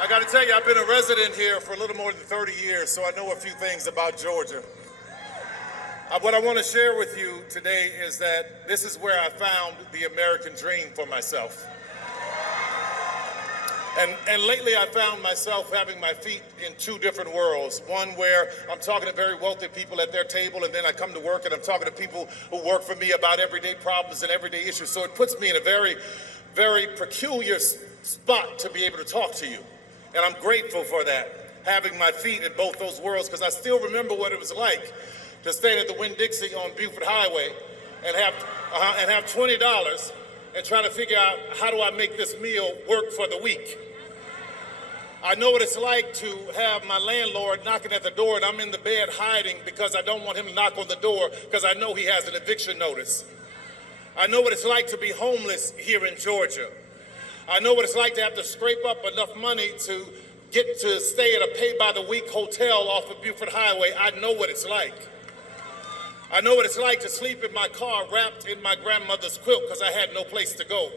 I got to tell you, I've been a resident here for a little more than 30 years, so I know a few things about Georgia. What I want to share with you today is that this is where I found the American dream for myself. And lately I found myself having my feet in two different worlds. One where I'm talking to very wealthy people at their table, and then I come to work and I'm talking to people who work for me about everyday problems and everyday issues. So it puts me in a very, very peculiar spot to be able to talk to you. And I'm grateful for that, having my feet in both those worlds, because I still remember what it was like to stand at the Winn-Dixie on Buford Highway and have $20 and try to figure out, how do I make this meal work for the week? I know what it's like to have my landlord knocking at the door and I'm in the bed hiding because I don't want him to knock on the door because I know he has an eviction notice. I know what it's like to be homeless here in Georgia. I know what it's like to have to scrape up enough money to get to stay at a pay-by-the-week hotel off of Buford Highway. I know what it's like. I know what it's like to sleep in my car wrapped in my grandmother's quilt because I had no place to go.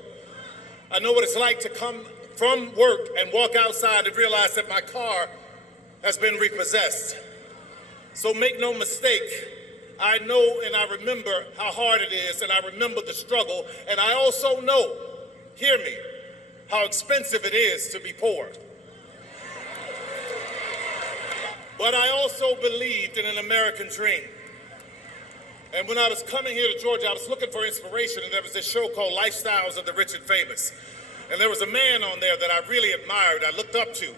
I know what it's like to come from work and walk outside and realize that my car has been repossessed. So make no mistake, I know and I remember how hard it is, and I remember the struggle, and I also know, hear me, how expensive it is to be poor. But I also believed in an American dream. And when I was coming here to Georgia, I was looking for inspiration, and there was this show called Lifestyles of the Rich and Famous. And there was a man on there that I really admired, I looked up to.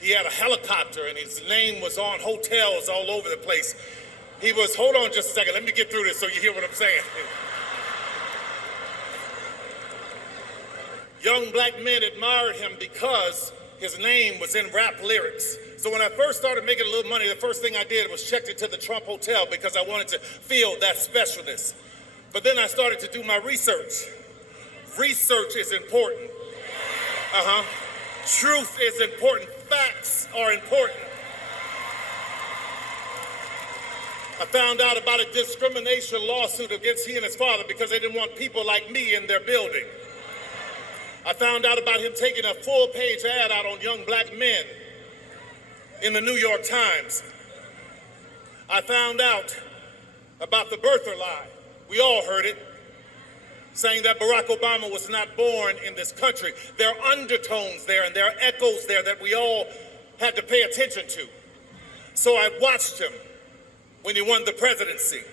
He had a helicopter, and his name was on hotels all over the place. He was, hold on just a second, let me get through this so you hear what I'm saying. Young black men admired him because his name was in rap lyrics. So when I first started making a little money, the first thing I did was checked into the Trump Hotel because I wanted to feel that specialness. But then I started to do my research. Research is important. Truth is important. Facts are important. I found out about a discrimination lawsuit against he and his father because they didn't want people like me in their building. I found out about him taking a full-page ad out on young black men in the New York Times. I found out about the birther lie. We all heard it, saying that Barack Obama was not born in this country. There are undertones there and there are echoes there that we all had to pay attention to. So I watched him when he won the presidency.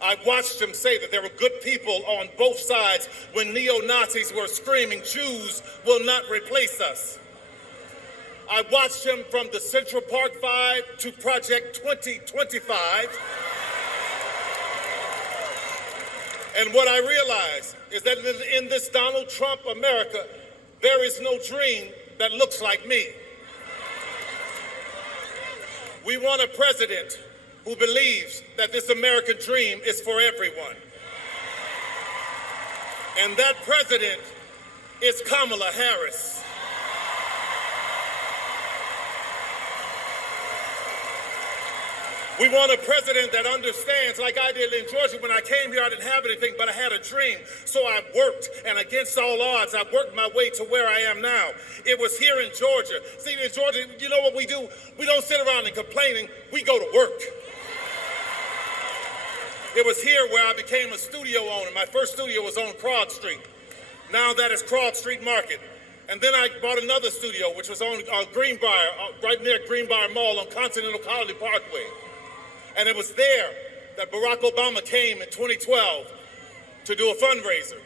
I watched him say that there were good people on both sides when neo-Nazis were screaming, "Jews will not replace us." I watched him from the Central Park 5 to Project 2025. And what I realized is that in this Donald Trump America, there is no dream that looks like me. We want a president who believes that this American dream is for everyone. And that president is Kamala Harris. We want a president that understands, like I did in Georgia. When I came here, I didn't have anything, but I had a dream. So I worked, and against all odds, I worked my way to where I am now. It was here in Georgia. See, in Georgia, you know what we do? We don't sit around and complaining. We go to work. It was here where I became a studio owner. My first studio was on Krog Street. Now that is Krog Street Market. And then I bought another studio, which was on Greenbrier, right near Greenbrier Mall on Continental Colony Parkway. And it was there that Barack Obama came in 2012 to do a fundraiser.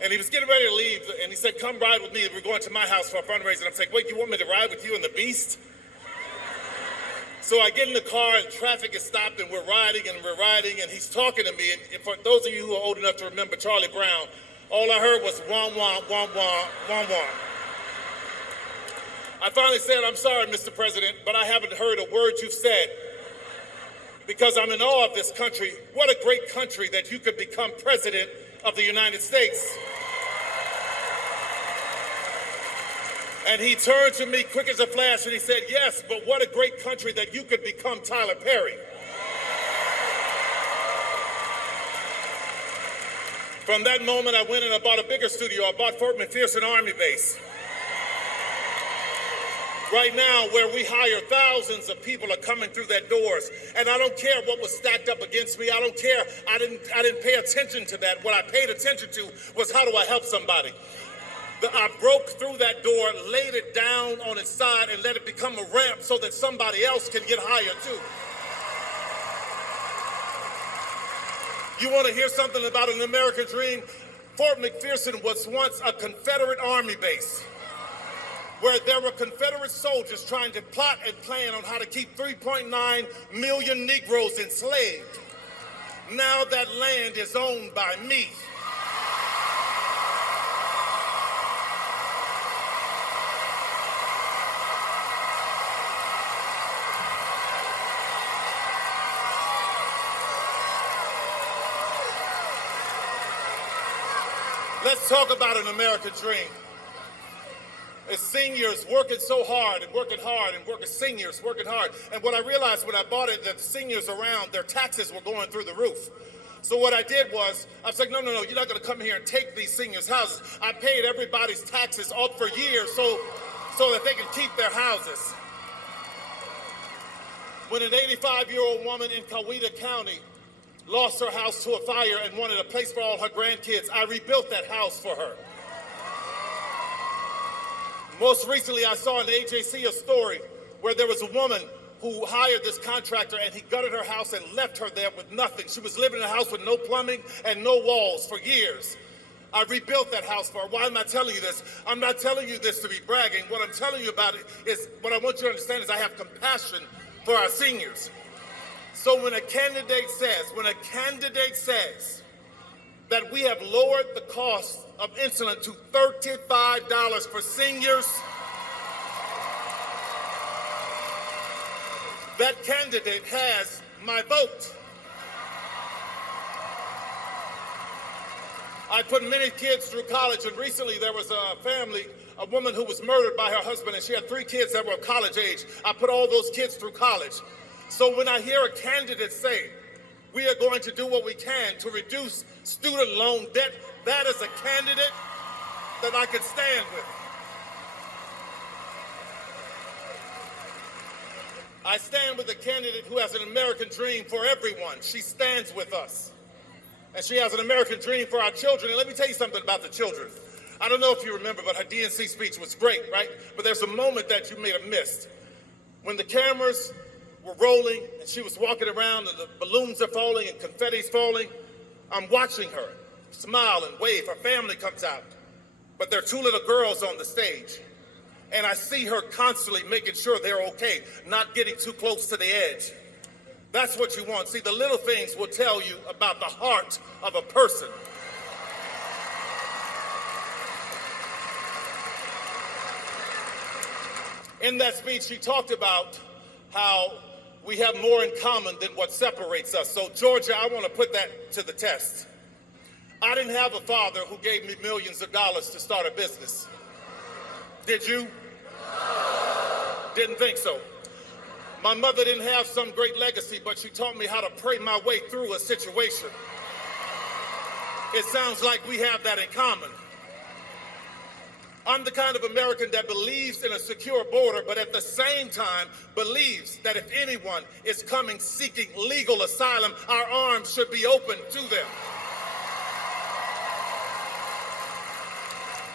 And he was getting ready to leave, and he said, "Come ride with me. We're going to my house for a fundraiser." And I'm saying, "Wait, you want me to ride with you in the Beast?" So I get in the car, and traffic is stopped, and we're riding, and he's talking to me. And for those of you who are old enough to remember Charlie Brown, all I heard was wah, wah, wah, wah, wah, wah. I finally said, "I'm sorry, Mr. President, but I haven't heard a word you've said, because I'm in awe of this country. What a great country that you could become president of the United States." And he turned to me quick as a flash and he said, "Yes, but what a great country that you could become Tyler Perry." From that moment, I went and I bought a bigger studio. I bought Fort McPherson Army Base. Right now, where we hire thousands of people are coming through their doors, and I don't care what was stacked up against me. I don't care. I didn't pay attention to that. What I paid attention to was, how do I help somebody? I broke through that door, laid it down on its side, and let it become a ramp so that somebody else can get higher too. You want to hear something about an American dream? Fort McPherson was once a Confederate Army base, where there were Confederate soldiers trying to plot and plan on how to keep 3.9 million Negroes enslaved. Now that land is owned by me. Let's talk about an American dream. As seniors working so hard and working hard and seniors working hard. And what I realized when I bought it, that seniors around, their taxes were going through the roof. So what I did was, I was like, no, you're not gonna come here and take these seniors' houses. I paid everybody's taxes up for years so that they can keep their houses. When an 85-year-old woman in Coweta County lost her house to a fire and wanted a place for all her grandkids, I rebuilt that house for her. Most recently, I saw in the AJC a story where there was a woman who hired this contractor, and he gutted her house and left her there with nothing. She was living in a house with no plumbing and no walls for years. I rebuilt that house for her. Why am I telling you this? I'm not telling you this to be bragging. What I'm telling you about it is, what I want you to understand is I have compassion for our seniors. So when a candidate says that we have lowered the cost of insulin to $35 for seniors, that candidate has my vote. I put many kids through college, and recently there was a woman who was murdered by her husband, and she had 3 kids that were college age. I put all those kids through college. So when I hear a candidate say, we are going to do what we can to reduce student loan debt, that is a candidate that I can stand with. I stand with a candidate who has an American dream for everyone. She stands with us. And she has an American dream for our children. And let me tell you something about the children. I don't know if you remember, but her DNC speech was great, right? But there's a moment that you may have missed. When the cameras were rolling and she was walking around and the balloons are falling and confetti's falling, I'm watching her smile and wave. Her family comes out, but there are 2 little girls on the stage, and I see her constantly making sure they're okay, not getting too close to the edge. That's what you want. See, the little things will tell you about the heart of a person. In that speech, she talked about how we have more in common than what separates us. So, Georgia, I want to put that to the test. I didn't have a father who gave me millions of dollars to start a business. Did you? Didn't think so. My mother didn't have some great legacy, but she taught me how to pray my way through a situation. It sounds like we have that in common. I'm the kind of American that believes in a secure border, but at the same time believes that if anyone is coming seeking legal asylum, our arms should be open to them.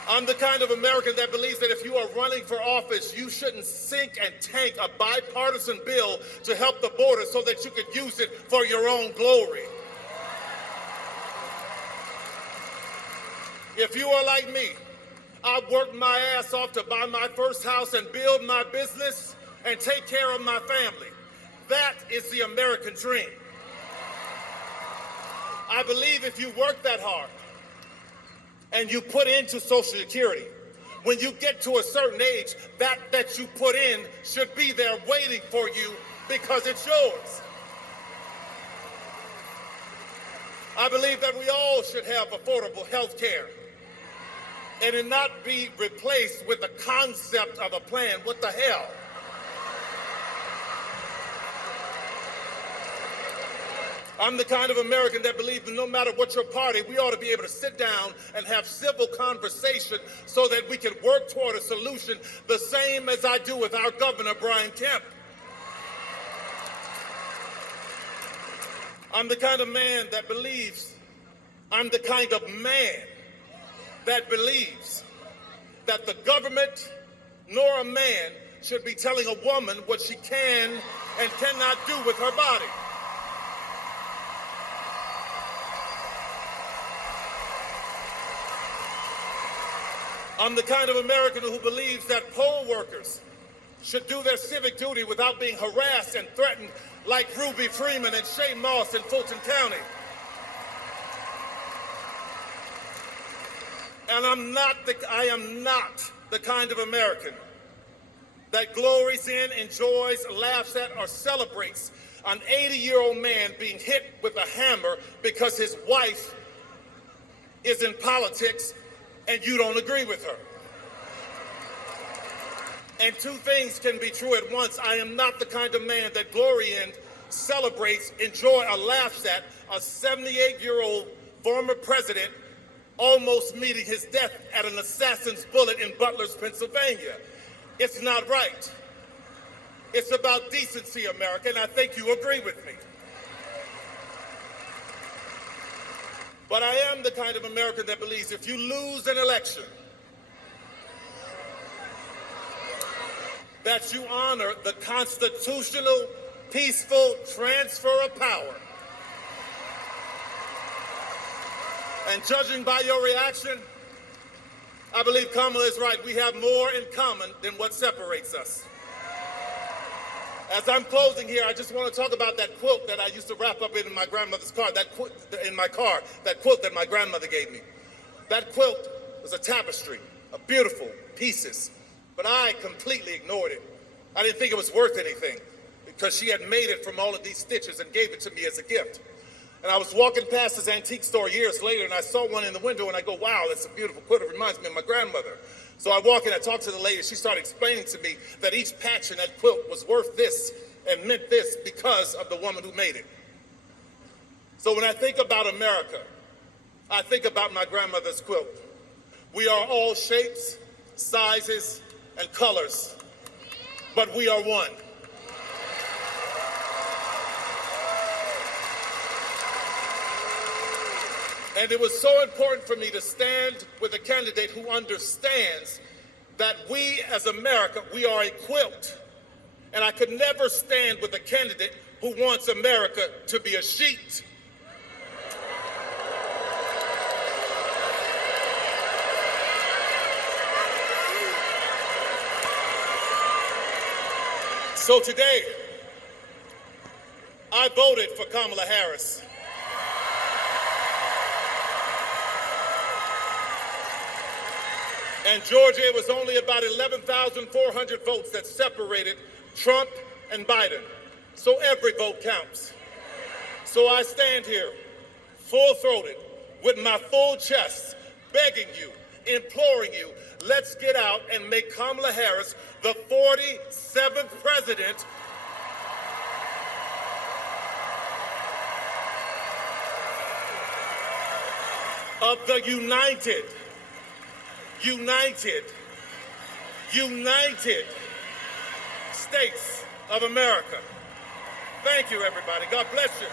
I'm the kind of American that believes that if you are running for office, you shouldn't sink and tank a bipartisan bill to help the border so that you could use it for your own glory. If you are like me, I've worked my ass off to buy my first house and build my business and take care of my family. That is the American dream. I believe if you work that hard and you put into Social Security, when you get to a certain age, that you put in should be there waiting for you because it's yours. I believe that we all should have affordable health care and it not be replaced with the concept of a plan. What the hell? I'm the kind of American that believes that no matter what your party, we ought to be able to sit down and have civil conversation so that we can work toward a solution, the same as I do with our governor, Brian Kemp. I'm the kind of man that believes, I'm the kind of man that believes that the government nor a man should be telling a woman what she can and cannot do with her body. I'm the kind of American who believes that poll workers should do their civic duty without being harassed and threatened like Ruby Freeman and Shay Moss in Fulton County. And I am not the kind of American that glories in, enjoys, laughs at, or celebrates an 80-year-old man being hit with a hammer because his wife is in politics and you don't agree with her. And two things can be true at once. I am not the kind of man that glory in, celebrates, enjoy, or laughs at a 78-year-old former president almost meeting his death at an assassin's bullet in Butler's, Pennsylvania. It's not right. It's about decency, America, and I think you agree with me. But I am the kind of American that believes if you lose an election, that you honor the constitutional, peaceful transfer of power. And judging by your reaction, I believe Kamala is right. We have more in common than what separates us. As I'm closing here, I just want to talk about that quilt that I used to wrap up in my grandmother's car, that quilt that my grandmother gave me. That quilt was a tapestry of beautiful pieces, but I completely ignored it. I didn't think it was worth anything because she had made it from all of these stitches and gave it to me as a gift. And I was walking past this antique store years later and I saw one in the window and I go, wow, that's a beautiful quilt. It reminds me of my grandmother. So I walk in, I talk to the lady. She started explaining to me that each patch in that quilt was worth this and meant this because of the woman who made it. So when I think about America, I think about my grandmother's quilt. We are all shapes, sizes, and colors, but we are one. And it was so important for me to stand with a candidate who understands that we as America, we are equipped. And I could never stand with a candidate who wants America to be a sheet. So today, I voted for Kamala Harris. And Georgia, it was only about 11,400 votes that separated Trump and Biden. So every vote counts. So I stand here, full-throated, with my full chest, begging you, imploring you, let's get out and make Kamala Harris the 47th president of the United States of America. Thank you, everybody. God bless you.